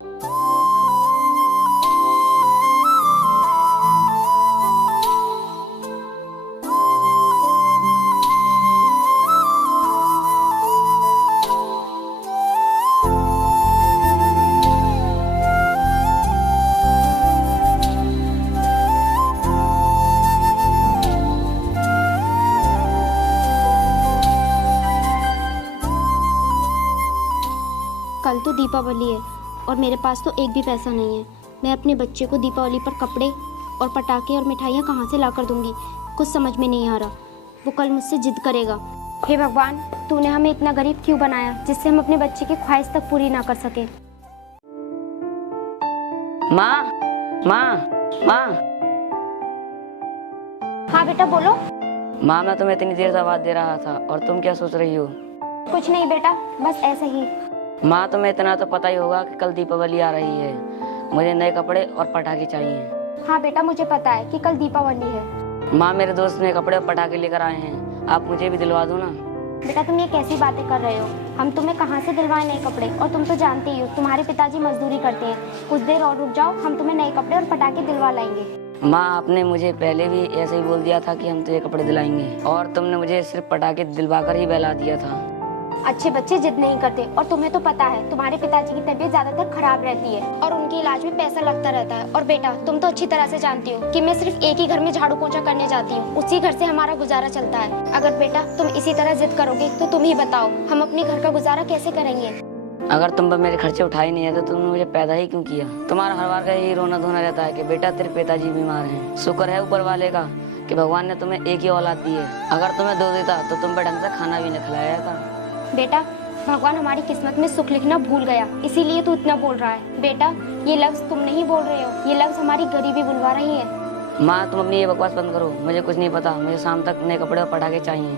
कल तो दीपावली है और मेरे पास तो एक भी पैसा नहीं है। मैं अपने बच्चे को दीपावली पर कपड़े और पटाखे और मिठाइयाँ कहाँ से ला कर दूँगी, कुछ समझ में नहीं आ रहा। वो कल मुझसे जिद करेगा। हे भगवान, तूने हमें इतना गरीब क्यों बनाया जिससे हम अपने बच्चे की ख्वाहिश तक पूरी ना कर सके। माँ माँ माँ। हाँ बेटा बोलो। माँ, मैं तुम्हें इतनी देर से आवाज दे रहा था और तुम क्या सोच रही हो? कुछ नहीं बेटा, बस ऐसे ही। माँ, तुम्हें इतना तो पता ही होगा कि कल दीपावली आ रही है। मुझे नए कपड़े और पटाखे चाहिए। हाँ बेटा, मुझे पता है कि कल दीपावली है। माँ, मेरे दोस्त नए कपड़े और पटाखे लेकर आए हैं, आप मुझे भी दिलवा दो ना। बेटा तुम ये कैसी बातें कर रहे हो? हम तुम्हें कहाँ से दिलवाए नए कपड़े? और तुम तो जानते ही हो तुम्हारे पिताजी मजदूरी करते हैं। कुछ देर और रुक जाओ, हम तुम्हें नए कपड़े और पटाखे दिलवा लाएंगे। माँ, आपने मुझे पहले भी ऐसे ही बोल दिया था कि हम तुझे कपड़े दिलाएंगे और तुमने मुझे सिर्फ पटाखे दिलवा कर ही बहला दिया था। अच्छे बच्चे जिद नहीं करते और तुम्हें तो पता है तुम्हारे पिताजी की तबीयत ज्यादातर खराब रहती है और उनके इलाज में पैसा लगता रहता है। और बेटा तुम तो अच्छी तरह से जानती हो कि मैं सिर्फ एक ही घर में झाड़ू पोछा करने जाती हूँ, उसी घर से हमारा गुजारा चलता है। अगर बेटा तुम इसी तरह जिद करोगे तो तुम ही बताओ हम अपने घर का गुजारा कैसे करेंगे? अगर तुम पर मेरे खर्चे उठाए नहीं है तो तुमने मुझे पैदा ही क्यों किया? तुम्हारा हर बार का यही रोना धोना रहता है कि बेटा तेरे पिताजी बीमार हैं। शुक्र है ऊपर वाले का कि भगवान ने तुम्हें एक ही औलाद दी है। अगर तुम्हें दो देता तो तुम पर ढंग से खाना भी न खिलाया था। बेटा भगवान हमारी किस्मत में सुख लिखना भूल गया, इसीलिए तू इतना बोल रहा है। बेटा ये लफ्ज तुम नहीं बोल रहे हो, ये लफ्ज हमारी गरीबी बुलवा रही है। माँ, तुम अपनी ये बकवास बंद करो। मुझे कुछ नहीं पता, मुझे शाम तक नए कपड़े और पटाखे चाहिए।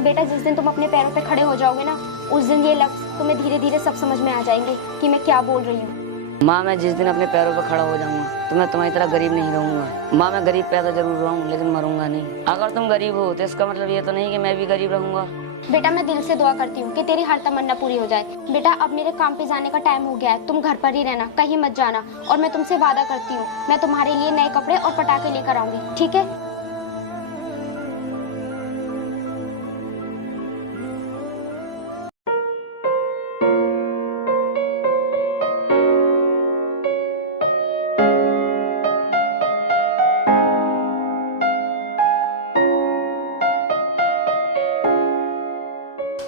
बेटा जिस दिन तुम अपने पैरों पे खड़े हो जाओगे ना, उस दिन ये लफ्ज तुम्हें धीरे धीरे सब समझ में आ जाएंगे कि मैं क्या बोल रही हूँ। माँ, मैं जिस दिन अपने पैरों पर खड़ा हो जाऊंगा तो मैं तुम्हारी तरह गरीब नहीं रहूंगा। माँ, मैं गरीब पैदा जरूर रहूँ लेकिन मरूंगा नहीं। अगर तुम गरीब हो तो इसका मतलब ये तो नहीं कि मैं भी गरीब रहूंगा। बेटा मैं दिल से दुआ करती हूँ कि तेरी हर तमन्ना पूरी हो जाए। बेटा अब मेरे काम पे जाने का टाइम हो गया है, तुम घर पर ही रहना, कहीं मत जाना। और मैं तुमसे वादा करती हूँ मैं तुम्हारे लिए नए कपड़े और पटाखे लेकर आऊंगी, ठीक है?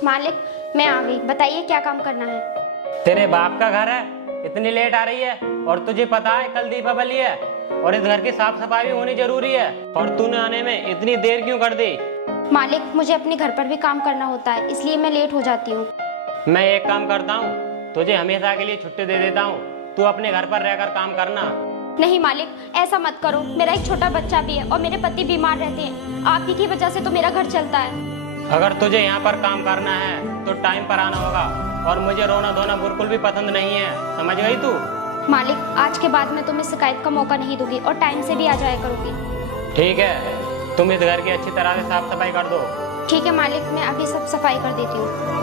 मालिक मैं आ गई, बताइए क्या काम करना है? तेरे बाप का घर है, इतनी लेट आ रही है और तुझे पता है कल दीपावली है और इस घर की साफ सफाई भी होनी जरूरी है और तूने आने में इतनी देर क्यों कर दी? मालिक मुझे अपने घर पर भी काम करना होता है, इसलिए मैं लेट हो जाती हूँ। मैं एक काम करता हूँ, तुझे हमेशा के लिए छुट्टी दे देता हूँ, तू अपने घर पर रहकर काम करना। नहीं मालिक ऐसा मत करो, मेरा एक छोटा बच्चा भी है और मेरे पति बीमार रहते हैं, आप ही की वजह से तो मेरा घर चलता है। अगर तुझे यहाँ पर काम करना है तो टाइम पर आना होगा और मुझे रोना धोना बिल्कुल भी पसंद नहीं है, समझ गई तू? मालिक आज के बाद मैं तुम्हें शिकायत का मौका नहीं दूंगी और टाइम से भी आ जाया करूंगी। ठीक है, तुम इस घर की अच्छी तरह से साफ सफाई कर दो। ठीक है मालिक, मैं अभी सब सफाई कर देती हूँ।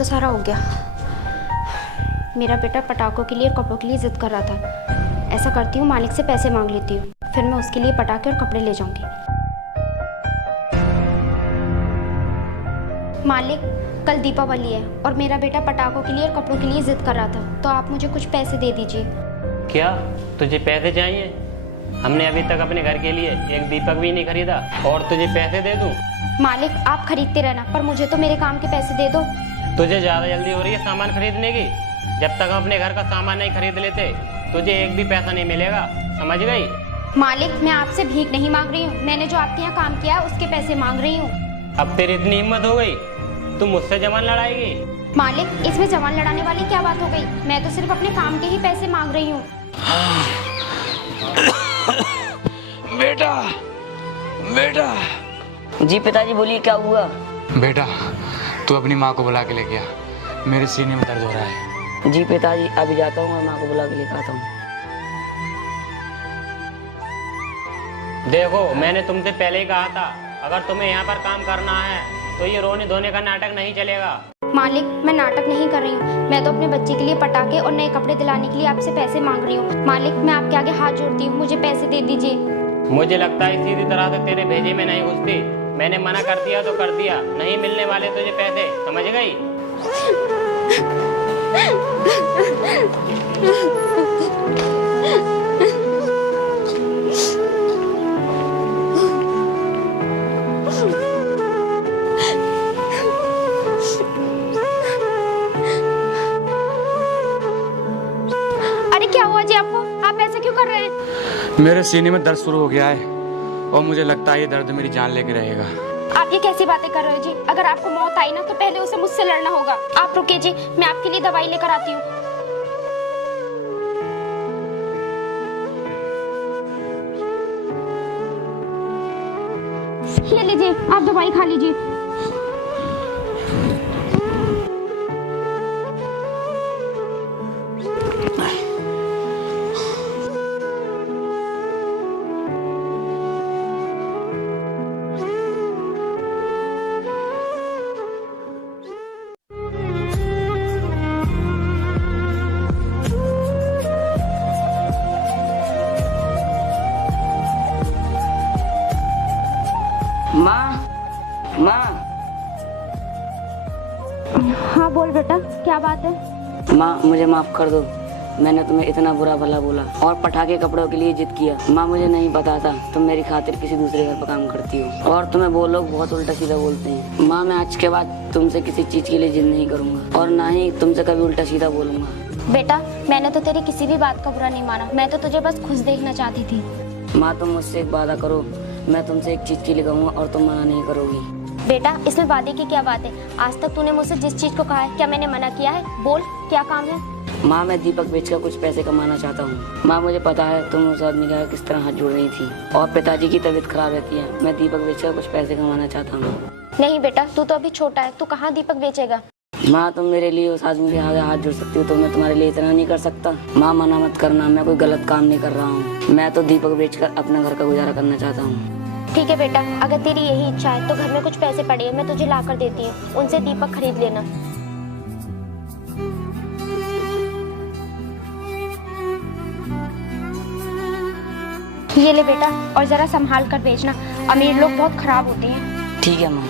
तो सारा हो गया। मेरा बेटा पटाखों के लिए और कपड़ों के लिए जिद कर रहा था। ऐसा करती हूँ, मालिक से पैसे मांग लेती हूँ, फिर मैं उसके लिए पटाखे और कपड़े ले जाऊंगी। मालिक, कल दीपावली है और मेरा बेटा पटाखों के लिए और कपड़ों के लिए जिद कर रहा था, तो आप मुझे कुछ पैसे दे दीजिए। क्या तुझे पैसे चाहिए? हमने अभी तक अपने घर के लिए एक दीपक भी नहीं खरीदा और तुझे पैसे दे दूं? मालिक, आप खरीदते रहना, पर मुझे तो मेरे काम के पैसे दे दो। तुझे ज्यादा जल्दी हो रही है सामान खरीदने की। जब तक हम अपने घर का सामान नहीं खरीद लेते तुझे एक भी पैसा नहीं मिलेगा, समझ गई? मालिक, मैं आपसे भीख नहीं मांग रही हूँ, मैंने जो आपके यहाँ काम किया है उसके पैसे मांग रही हूँ। अब तेरी इतनी हिम्मत हो गई, तुम मुझसे जवान लड़ाएगी? मालिक, इसमें जवान लड़ाने वाली क्या बात हो गई? मैं तो सिर्फ अपने काम के ही पैसे मांग रही हूँ। बेटा, बेटा। जी पिताजी बोलिए, क्या हुआ? बेटा, तू अपनी माँ को बुला के लेके आ, मेरे सीने में दर्द हो रहा है। जी पिताजी, अभी जाता हूँ, मैं माँ को बुला के लेकर आता हूँ। देखो, मैंने तुमसे पहले ही कहा था, अगर तुम्हें यहाँ पर काम करना है तो ये रोने धोने का नाटक नहीं चलेगा। मालिक, मैं नाटक नहीं कर रही हूँ, मैं तो अपने बच्चे के लिए पटाखे और नए कपड़े दिलाने के लिए आपसे पैसे मांग रही हूँ। मालिक, मैं आपके आगे हाथ जोड़ती हूँ, मुझे पैसे दे दीजिए। मुझे लगता है सीधी तरह से तेरे भेजे में नहीं घुसती। मैंने मना कर दिया तो कर दिया, नहीं मिलने वाले तुझे पैसे, समझ गई? अरे क्या हुआ जी आपको? आप ऐसे क्यों कर रहे हैं? मेरे सीने में दर्द शुरू हो गया है और मुझे लगता है ये दर्द मेरी जान लेके रहेगा। आप ये कैसी बातें कर रहे हो जी? अगर आपको मौत आई ना तो पहले उसे मुझसे लड़ना होगा। आप रुकिए जी, मैं आपके लिए दवाई लेकर आती हूँ। ये लीजिए, आप दवाई खा लीजिए। माँ, माँ। हाँ बोल बेटा, क्या बात है? माँ, मुझे माफ कर दो, मैंने तुम्हें इतना बुरा भला बोला और पटाखे कपड़ों के लिए जिद किया। माँ, मुझे नहीं पता था तुम मेरी खातिर किसी दूसरे घर पर काम करती हो और तुम्हें वो लोग बहुत उल्टा सीधा बोलते हैं। माँ, मैं आज के बाद तुमसे किसी चीज के लिए जिद नहीं करूँगा और ना ही तुमसे कभी उल्टा सीधा बोलूंगा। बेटा, मैंने तो तेरी किसी भी बात का बुरा नहीं माना, मैं तो तुझे बस खुश देखना चाहती थी। माँ, तुम मुझसे एक वादा करो, मैं तुमसे एक चीज के लिए कहूँगा और तुम मना नहीं करोगी। बेटा, इसमें वादे की क्या बात है? आज तक तूने मुझसे जिस चीज को कहा है, क्या मैंने मना किया है? बोल, क्या काम है? माँ, मैं दीपक बेचकर कुछ पैसे कमाना चाहता हूँ। माँ, मुझे पता है तुम उस आदमी का किस तरह हाथ जोड़ रही थी और पिताजी की तबीयत खराब रहती है। मैं दीपक बेचकर कुछ पैसे कमाना चाहता हूँ। नहीं बेटा, तू तो अभी छोटा है, तू कहाँ दीपक बेचेगा? माँ, तुम मेरे लिए उस आदमी के आगे हाथ जोड़ सकती हो तो मैं तुम्हारे लिए इतना नहीं कर सकता? माँ, मना मत करना, मैं कोई गलत काम नहीं कर रहा हूँ। मैं तो दीपक बेचकर अपना घर का गुजारा करना चाहता हूँ। ठीक है बेटा, अगर तेरी यही इच्छा है तो घर में कुछ पैसे पड़े हैं, मैं तुझे ला कर देती हूँ, उनसे दीपक खरीद लेना। ये ले बेटा, और जरा संभाल कर बेचना, अमीर लोग बहुत खराब होते हैं। ठीक है माँ।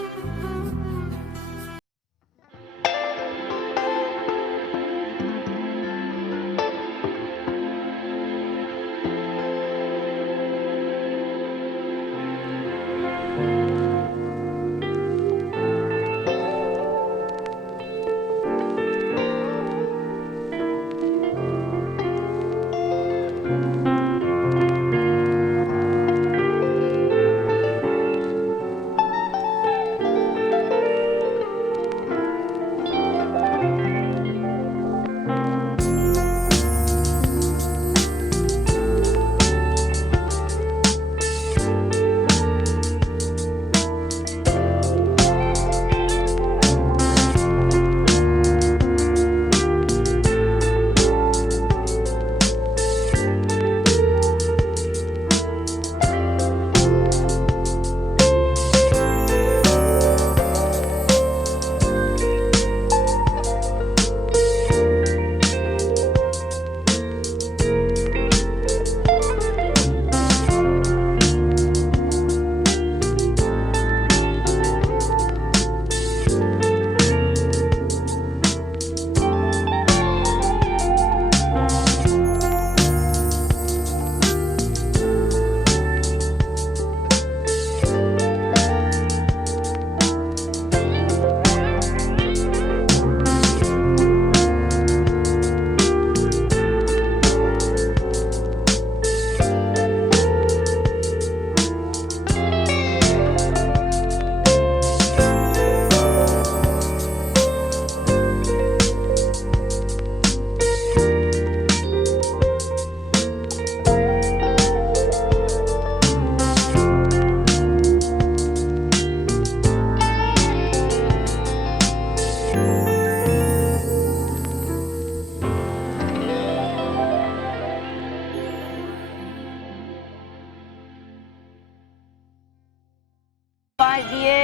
दिए।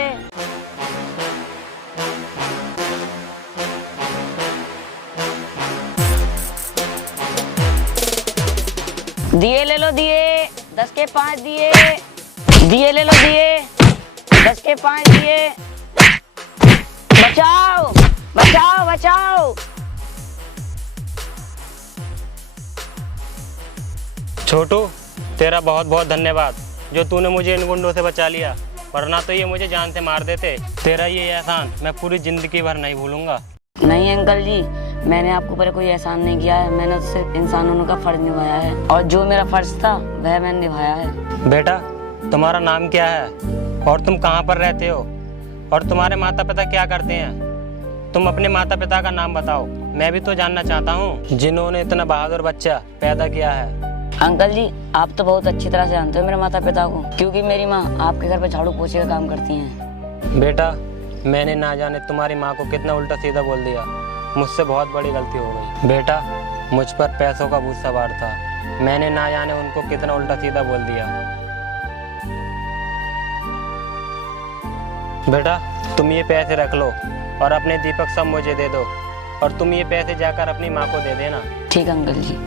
दिए ले लो दिए, 10 के 5 दिए। दिए ले लो दिए, 10 के 5 दिए। बचाओ बचाओ बचाओ। छोटू, तेरा बहुत बहुत धन्यवाद जो तूने मुझे इन गुंडों से बचा लिया, वरना तो ये मुझे जान से मार देते। तेरा ये एहसान मैं पूरी जिंदगी भर नहीं भूलूंगा। नहीं अंकल जी, मैंने आपको ऊपर कोई एहसान नहीं किया है। मैंने तो सिर्फ इंसान होने का फर्ज निभाया है, और जो मेरा फर्ज था वह मैंने निभाया है। बेटा, तुम्हारा नाम क्या है और तुम कहाँ पर रहते हो, और तुम्हारे माता पिता क्या करते हैं? तुम अपने माता पिता का नाम बताओ, मैं भी तो जानना चाहता हूँ, जिन्होंने इतना बहादुर बच्चा पैदा किया है। अंकल जी, आप तो बहुत अच्छी तरह से जानते हो मेरे माता पिता को, क्योंकि मेरी माँ आपके घर पे झाड़ू पोछे का काम करती हैं। बेटा, मैंने ना जाने तुम्हारी माँ को कितना उल्टा सीधा बोल दिया। मुझसे बहुत बड़ी गलती हो गई। बेटा, मुझ पर पैसों का भूत सवार था। मैंने ना जाने उनको कितना उल्टा सीधा बोल दिया। बेटा, तुम ये पैसे रख लो और अपने दीपक सब मुझे दे दो, और तुम ये पैसे जाकर अपनी माँ को दे देना। ठीक अंकल जी।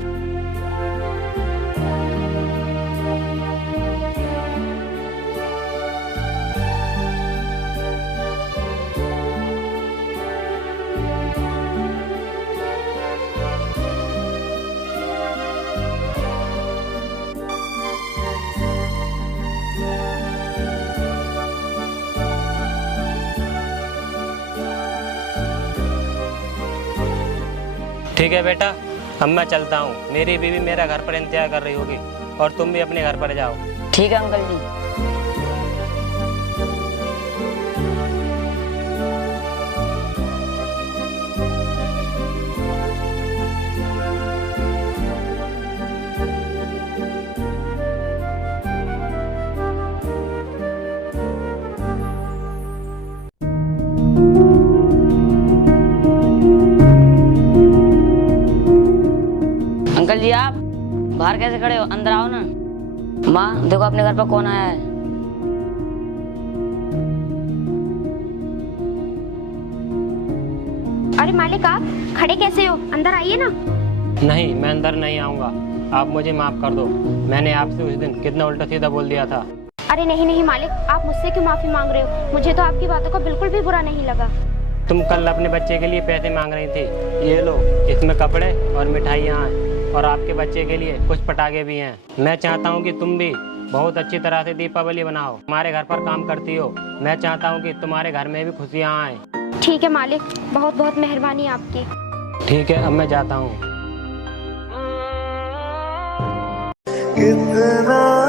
ठीक है बेटा, अब मैं चलता हूँ। मेरी बीवी मेरा घर पर इंतजार कर रही होगी, और तुम भी अपने घर पर जाओ। ठीक है अंकल जी। अंकल जी, आप बाहर कैसे खड़े हो? अंदर आओ ना। माँ, देखो अपने घर पर कौन आया है। अरे मालिक, आप खड़े कैसे हो? अंदर आइए ना। नहीं, मैं अंदर नहीं आऊँगा। आप मुझे माफ कर दो। मैंने आपसे उस दिन कितना उल्टा सीधा बोल दिया था। अरे नहीं नहीं मालिक, आप मुझसे क्यों माफी मांग रहे हो? मुझे तो आपकी बातों का बिल्कुल भी बुरा नहीं लगा। तुम कल अपने बच्चे के लिए पैसे मांग रही थी। ये लो, इसमें कपड़े और मिठाइयाँ हैं, और आपके बच्चे के लिए कुछ पटाखे भी हैं। मैं चाहता हूँ कि तुम भी बहुत अच्छी तरह से दीपावली बनाओ। तुम्हारे घर पर काम करती हो, मैं चाहता हूँ कि तुम्हारे घर में भी खुशियाँ आए। ठीक है मालिक, बहुत बहुत मेहरबानी आपकी। ठीक है, अब मैं जाता हूँ। कितना